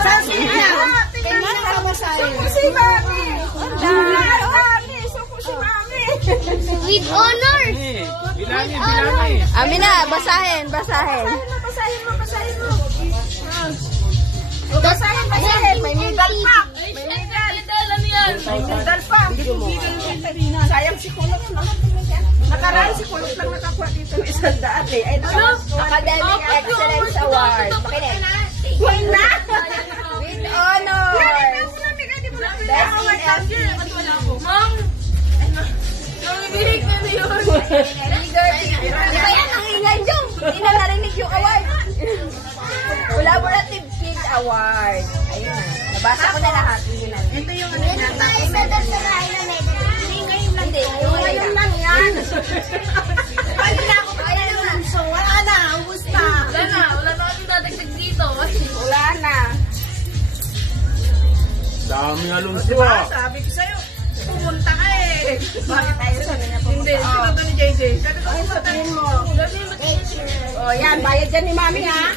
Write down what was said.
Tingnan ka mo sa'yo. Si Mami. Mami. Suko si Mami. With honor. Bilangin. Amin na, basahin. Basahin mo. Basahin. May medal pa. May medal pa. Sayang si Kulot naman. Nakaraan si Kulot lang nakakuha dito ng 100 eh. Ay, Academic Excellence Award. Makinig. Huwag na. With honor. Best in Ma'am! Nangigilig na yun. Di ba yan ang ingay dyan? Hindi na narinig yung award. Collaborative Kids Award. Ayun na. Nabasa ko na lahat. Yun na. Ito yung ano na. Hindi. Yung ngayon lang yan. Pwede na ako kaya naman. So, wala na. Ubus na. Wala na kami dadagdag dito. Wala na. Dami nga O, lunso diba? ah. Sabi ko sa'yo, pumunta ka eh. Bakit tayo sabi niya pumunta? Hindi, sino to ni JJ? Sabi ko, pumunta mo. O, yan, bayad dyan ni Mami ha.